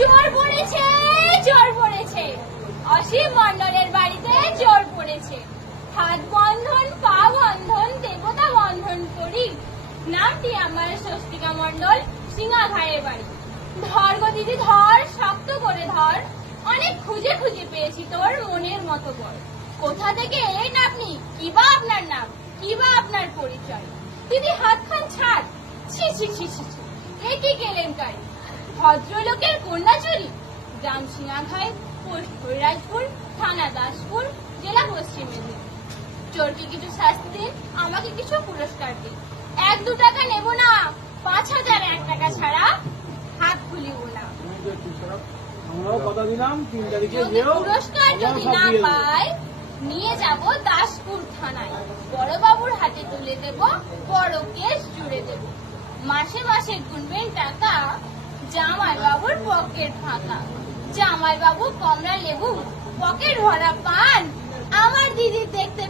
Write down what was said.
চোর পড়েছে, চোর পড়েছে, অসীম মণ্ডলের বাড়িতে চোর পড়েছে। হাত বন্ধন, পা বন্ধন, দেবতা বন্ধন করি। নামটি আমার স্বস্তিকা মণ্ডল, সিঙ্গাঘায়ের বাড়ি। ধর গো দিদি ধর, শক্ত করে ধর, অনেক খুঁজে খুঁজে পেয়েছি তোর মনের মতো বর। কোথা থেকে এলেন আপনি? কিবা আপনার নাম, কিবা আপনার পরিচয়? দিদি হাতখান ছাড়। ছি ছি ছি ছি ছি, এ কি কেলেঙ্কারি! ভদ্রলোকের কন্যা চুরি। গ্রাম সিঙ্গাঘাই, পোস্ট হরিরাজপুর, থানা দাসপুর, জেলা পশ্চিম মেদিনীপুর। চোরকে কিছু শাস্তি দিন, আমাকে কিছু পুরস্কার দিন। 1-2 টাকা নেব না, 5,001 টাকা ছাড়া হাত খুলিব না। আমরাও কথা দিলাম 3 তারিখে যদি পুরস্কার যদি না পাই, নিয়ে যাব দাসপুর থানায়। বড়বাবুর হাতে তুলে দেব, বড় কেস জুড়ে দেব। মাসে মাসে গুনবেন টাকা, জামাই বাবুর পকেট ফাঁকা। জামাই বাবু কমলা লেবু, পকেট ভরা পান, আমার দিদি দেখতে